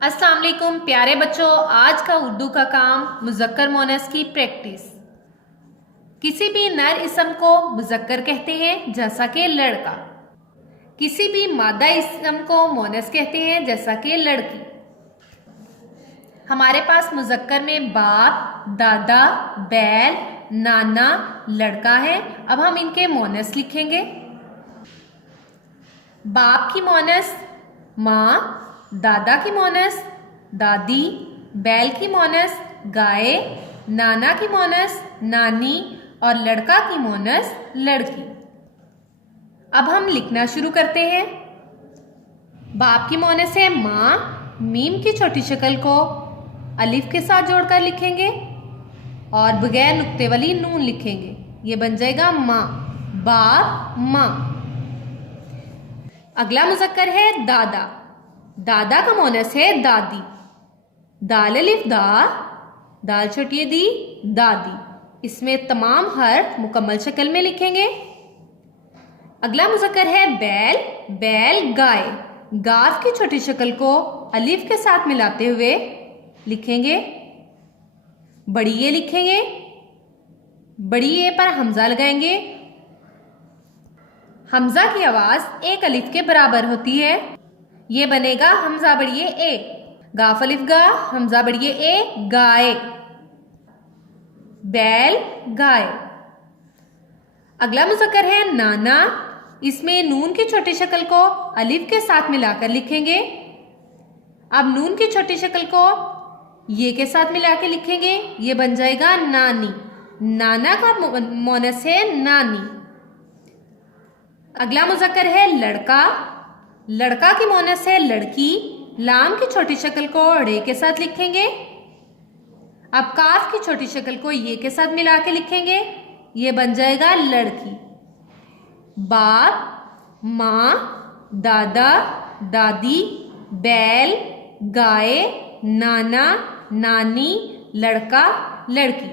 अस्सलाम वालेकुम प्यारे बच्चों, आज का उर्दू का काम मुज़क्कर मोनस की प्रैक्टिस। किसी भी नर इसम को मुज़क्कर कहते हैं जैसा कि लड़का। किसी भी मादा इसम को मोनस कहते हैं जैसा कि लड़की। हमारे पास मुज़क्कर में बाप, दादा, बैल, नाना, लड़का है। अब हम इनके मोनस लिखेंगे। बाप की मोनस माँ, दादा की मोनस दादी, बैल की मोनस गाय, नाना की मोनस नानी और लड़का की मोनस लड़की। अब हम लिखना शुरू करते हैं। बाप की मोनस है माँ। मीम की छोटी शक्ल को अलिफ के साथ जोड़कर लिखेंगे और बगैर नुक्ते वाली नून लिखेंगे। ये बन जाएगा माँ। बाप माँ। अगला मुज़क्कर है दादा। दादा का मोनस है दादी। दाल अलिफ दा, दाल छोटी दी, दादी। इसमें तमाम हर्फ मुकम्मल शक्ल में लिखेंगे। अगला मुज़क्कर है बैल। बैल गाय। गाफ की छोटी शक्ल को अलिफ के साथ मिलाते हुए लिखेंगे। बड़ी ए लिखेंगे। बड़ी ए पर हमजा लगाएंगे। हमजा की आवाज एक अलिफ के बराबर होती है। ये बनेगा हमजा बढ़िए ए। गाफ अलिफ गा, हमजा बढ़िए ए, गाय। बैल गाय। अगला मुज़क्कर है नाना। इसमें नून की छोटी शक्ल को अलिफ के साथ मिलाकर लिखेंगे। अब नून की छोटी शक्ल को ये के साथ मिला के लिखेंगे। ये बन जाएगा नानी। नाना का मोनस है नानी। अगला मुज़क्कर है लड़का। लड़का की मोनस है लड़की। लाम की छोटी शक्ल को रे के साथ लिखेंगे। अब काफ की छोटी शक्ल को ये के साथ मिला के लिखेंगे। ये बन जाएगा लड़की। बाप, माँ, दादा, दादी, बैल, गाय, नाना, नानी, लड़का, लड़की।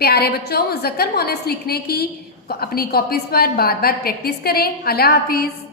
प्यारे बच्चों, मुज़क्कर मोनस लिखने की अपनी कॉपीज पर बार बार प्रैक्टिस करें। अल्लाह हाफिज।